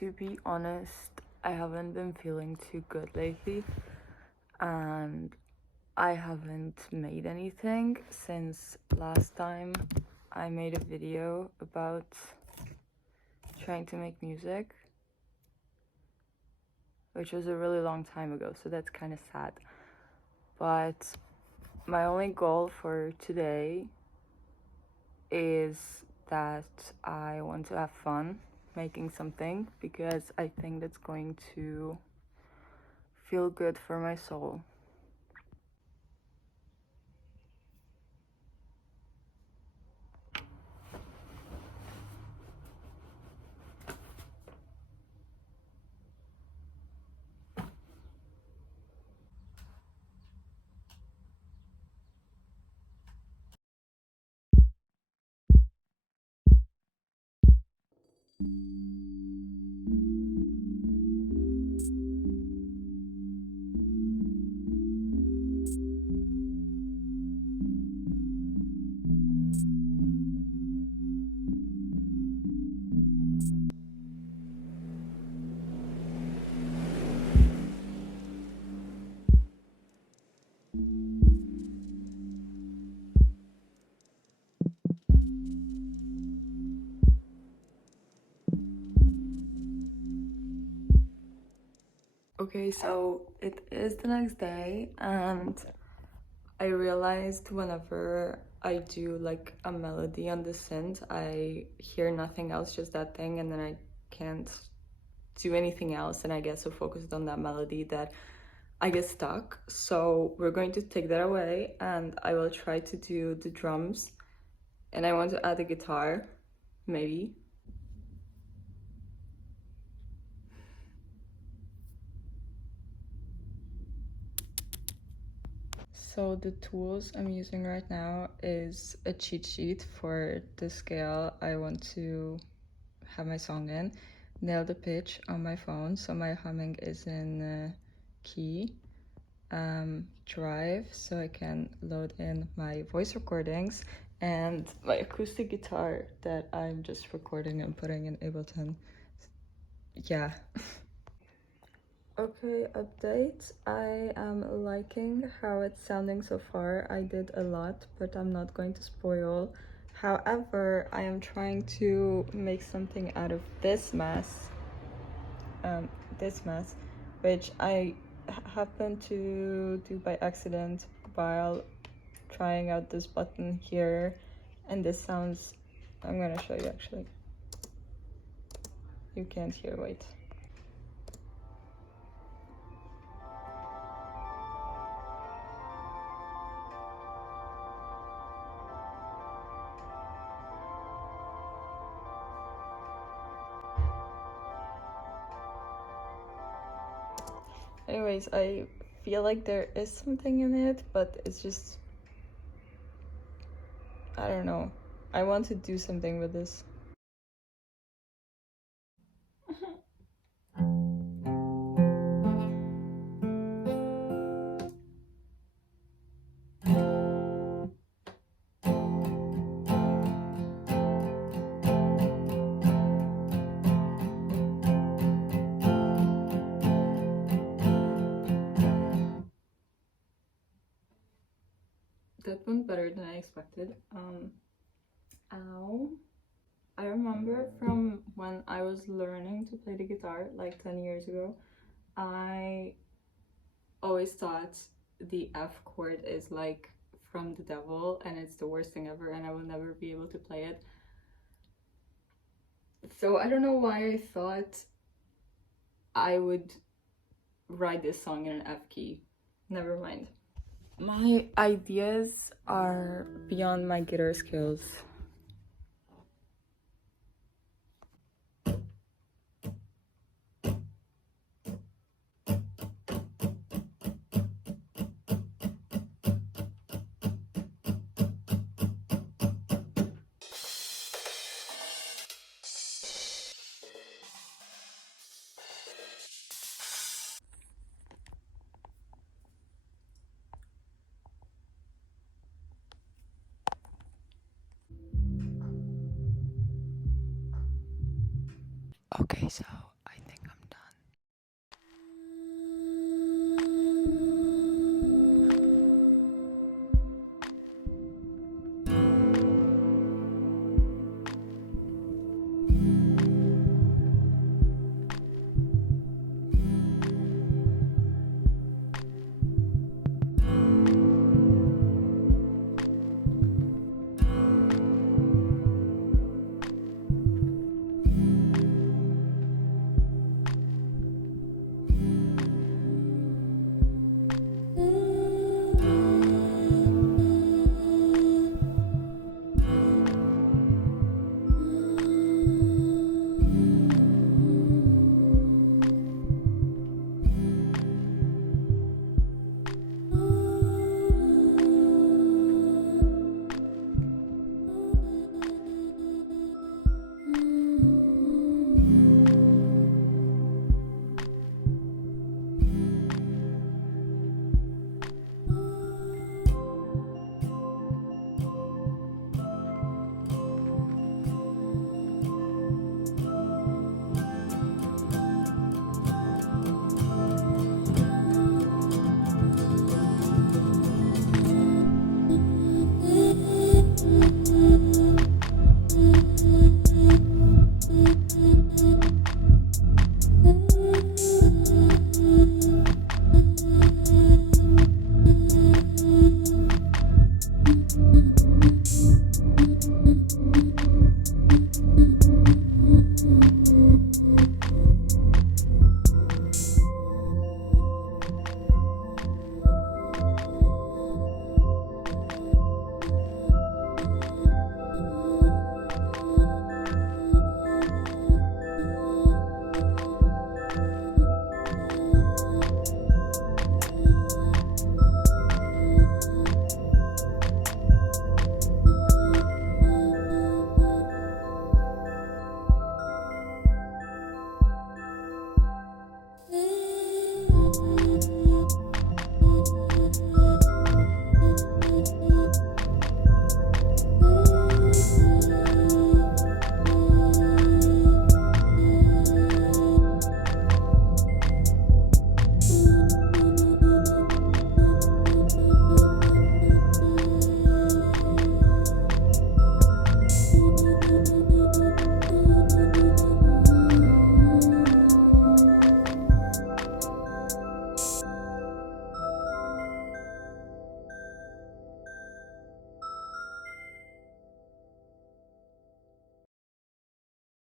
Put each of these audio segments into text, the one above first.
To be honest, I haven't been feeling too good lately, and I haven't made anything since last time I made a video about trying to make music, which was a really long time ago, so that's kind of sad. But my only goal for today is that I want to have fun making something because I think that's going to feel good for my soul. Okay, so it is the next day, and I realized whenever I do like a melody on the synth, I hear nothing else, just that thing, and then I can't do anything else, and I get so focused on that melody that I get stuck. So we're going to take that away, and I will try to do the drums, and I want to add a guitar, maybe. So the tools I'm using right now is a cheat sheet for the scale I want to have my song in, nail the pitch on my phone so my humming is in key, Drive so I can load in my voice recordings, and my acoustic guitar that I'm just recording and putting in Ableton. Yeah. Okay, update. I am liking how it's sounding so far. I did a lot, but I'm not going to spoil. However, I am trying to make something out of this mess. This mess, which I happened to do by accident while trying out this button here. And this sounds, I'm gonna show you actually. You can't hear, wait. Anyways, I feel like there is something in it, but it's just, I don't know. I want to do something with this. That went better than I expected. Ow. I remember from when I was learning to play the guitar, like 10 years ago, I always thought the F chord is like from the devil and it's the worst thing ever and I will never be able to play it. So I don't know why I thought I would write this song in an F key. Never mind. My ideas are beyond my guitar skills. Okay, so I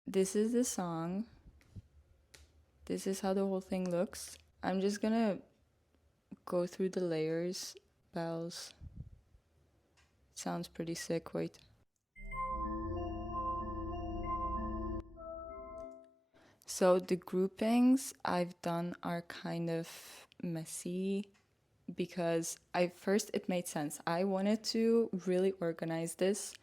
This is the song. This is how the whole thing looks. I'm just gonna go through the layers. Bells. Sounds pretty sick. Wait. So the groupings I've done are kind of messy because it made sense. I wanted to really organize this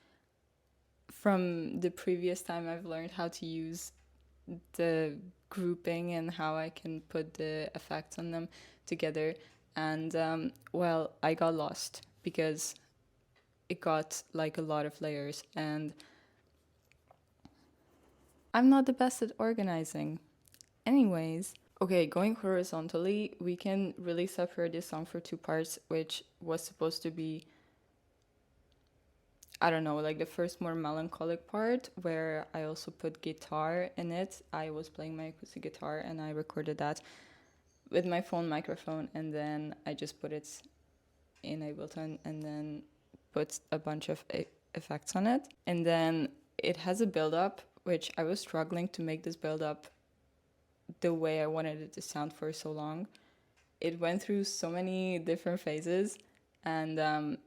from the previous time I've learned how to use the grouping and how I can put the effects on them together. And well, I got lost because it got like a lot of layers and I'm not the best at organizing. Anyways, okay, going horizontally, we can really separate this song for two parts, which was supposed to be, I don't know, like the first more melancholic part where I also put guitar in it. I was playing my acoustic guitar and I recorded that with my phone microphone, and then I just put it in Ableton and then put a bunch of effects on it. And then it has a build up, which I was struggling to make this build up the way I wanted it to sound for so long. It went through so many different phases, and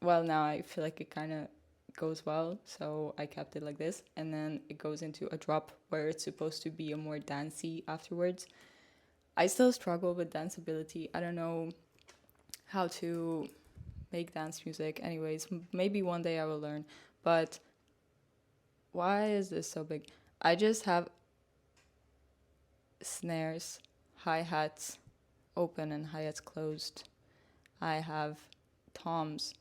well, now I feel like it kind of goes well, so I kept it like this. And then it goes into a drop where it's supposed to be a more dancey afterwards. I still struggle with danceability. I don't know how to make dance music. Anyways, maybe one day I will learn. But why is this so big? I just have snares, hi-hats open and hi-hats closed. I have toms,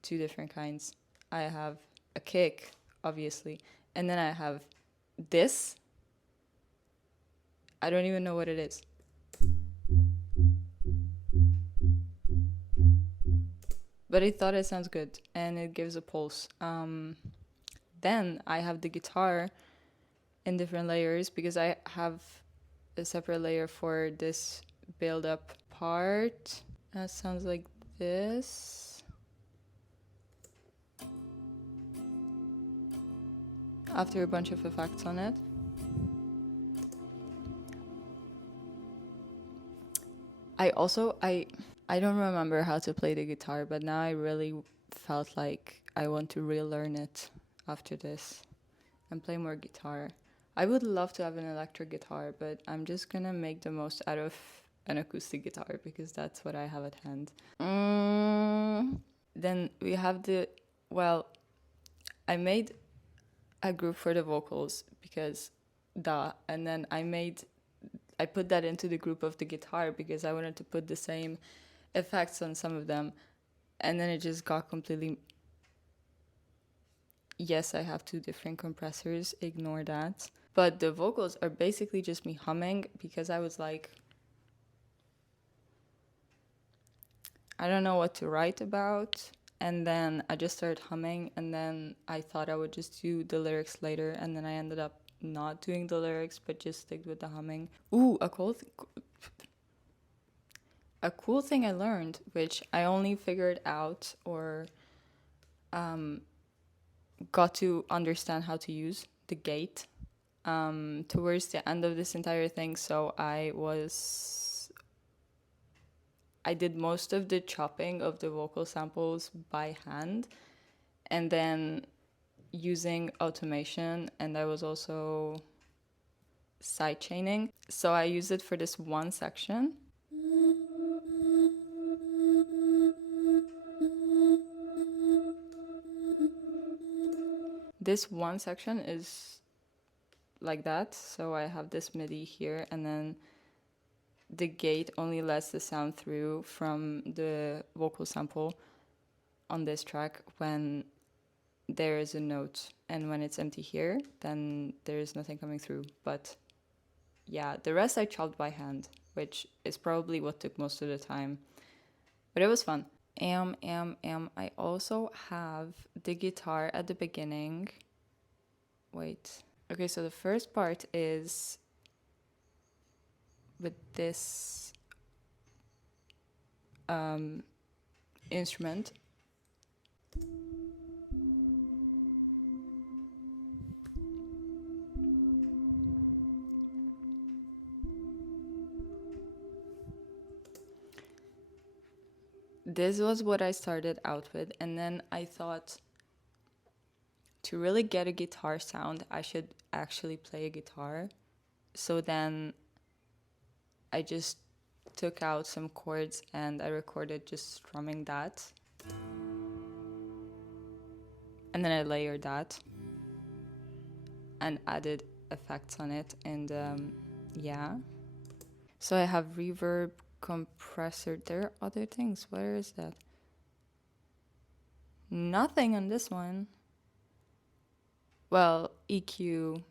two different kinds. I have a kick, obviously. And then I have this. I don't even know what it is. But I thought it sounds good and it gives a pulse. Then I have the guitar in different layers because I have a separate layer for this build up part. That sounds like this. After a bunch of effects on it. I don't remember how to play the guitar, but now I really felt like I want to relearn it after this and play more guitar. I would love to have an electric guitar, but I'm just gonna make the most out of an acoustic guitar because that's what I have at hand. Then we have I made a group for the vocals because and then I put that into the group of the guitar because I wanted to put the same effects on some of them, and then it just got completely. Yes, I have two different compressors, ignore that. But the vocals are basically just me humming because I was like, I don't know what to write about. And then I just started humming, and then I thought I would just do the lyrics later, and then I ended up not doing the lyrics, but just stick with the humming. Ooh, a cool thing I learned, which I only figured out or got to understand how to use, the gate. towards the end of this entire thing, so I did most of the chopping of the vocal samples by hand, and then using automation, and I was also side chaining. So I used it for this one section. This one section is like that, so I have this MIDI here, and then the gate only lets the sound through from the vocal sample on this track when there is a note, and when it's empty here, then there is nothing coming through. But yeah, the rest I chopped by hand, which is probably what took most of the time, but it was fun. I also have the guitar at the beginning. Wait. Okay, so the first part is with this instrument. This was what I started out with, and then I thought to really get a guitar sound, I should actually play a guitar. So then I just took out some chords and I recorded just strumming that. And then I layered that and added effects on it, and yeah. So I have reverb, compressor. There are other things. Where is that? Nothing on this one. Well, EQ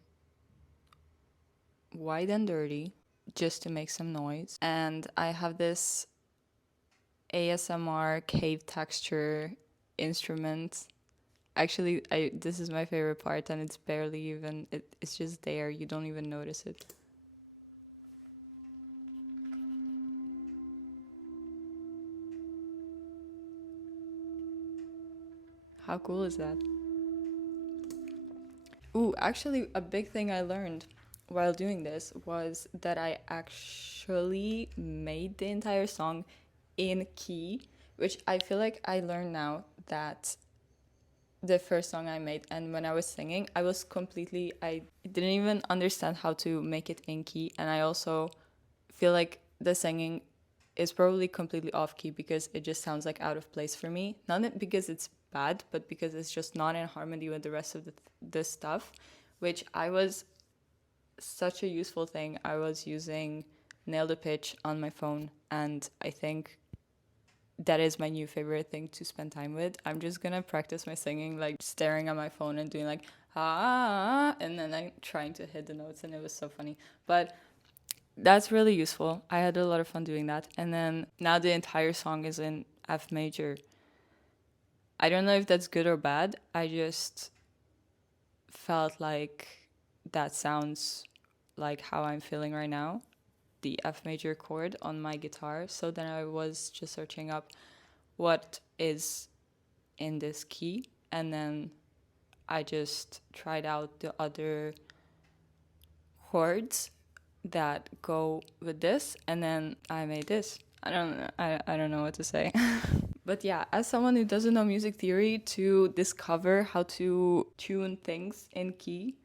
wide and dirty just to make some noise. And I have this ASMR cave texture instrument. Actually, this is my favorite part, and it's barely even, it's just there. You don't even notice it. How cool is that? Ooh, actually, a big thing I learned while doing this was that I actually made the entire song in key, which I feel like I learned now that the first song I made, and when I was singing, I didn't even understand how to make it in key, and I also feel like the singing is probably completely off key because it just sounds like out of place for me. Not because it's bad, but because it's just not in harmony with the rest of the stuff, which I was such a useful thing. I was using Nail the Pitch on my phone, and I think that is my new favorite thing to spend time with. I'm just gonna practice my singing, like staring at my phone and doing like ah, and then I'm trying to hit the notes, and it was so funny. But that's really useful. I had a lot of fun doing that. And then now the entire song is in F major. I don't know if that's good or bad. I just felt like that sounds like how I'm feeling right now, the F major chord on my guitar. So then I was just searching up what is in this key, and then I just tried out the other chords that go with this, and then I made this. I don't know what to say. But yeah, as someone who doesn't know music theory, to discover how to tune things in key,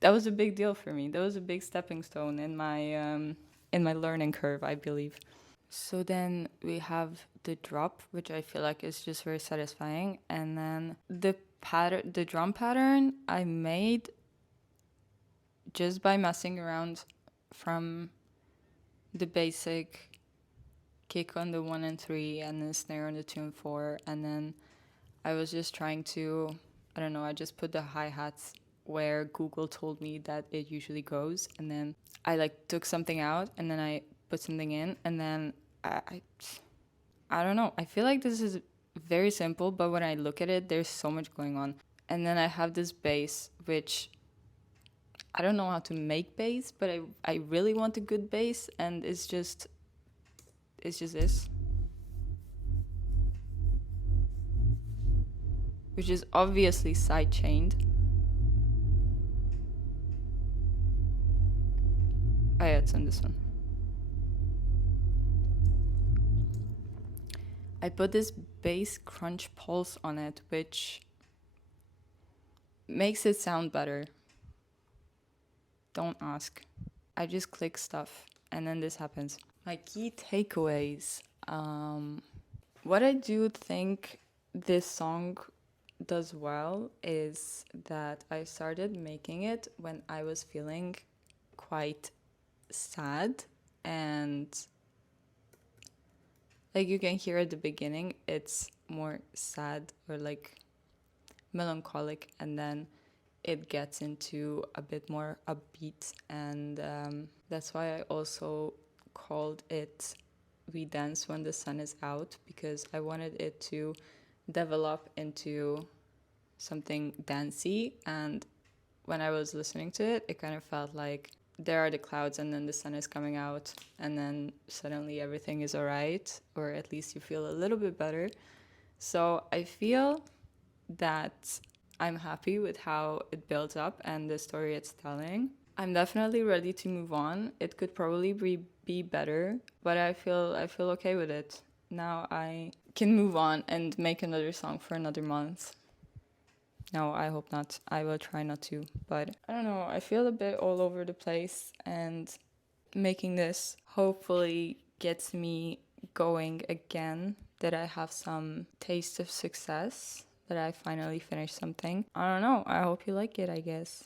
that was a big deal for me. That was a big stepping stone in my learning curve, I believe. So then we have the drop, which I feel like is just very satisfying, and then the drum pattern I made just by messing around from the basic kick on the 1 and 3 and then snare on the 2 and 4, and then I was just trying to, I don't know, I just put the hi-hats where Google told me that it usually goes, and then I like took something out and then I put something in, and then I don't know, I feel like this is very simple, but when I look at it, there's so much going on. And then I have this bass, which I don't know how to make bass, but I really want a good bass, and it's just this, which is obviously side chained. Oh yeah, it's on this one. I put this bass crunch pulse on it, which makes it sound better. Don't ask. I just click stuff and then this happens. My key takeaways. What I do think this song does well is that I started making it when I was feeling quite sad, and like you can hear at the beginning it's more sad or like melancholic, and then it gets into a bit more upbeat, and that's why I also called it We Dance When the Sun Is Out, because I wanted it to develop into something dancey. And when I was listening to it, it kind of felt like there are the clouds and then the sun is coming out and then suddenly everything is all right, or at least you feel a little bit better. So I feel that I'm happy with how it builds up and the story it's telling. I'm definitely ready to move on. It could probably be better, but I feel okay with it. Now I can move on and make another song for another month. No, I hope not. I will try not to. But I don't know. I feel a bit all over the place, and making this hopefully gets me going again. That I have some taste of success. That I finally finished something. I don't know. I hope you like it, I guess.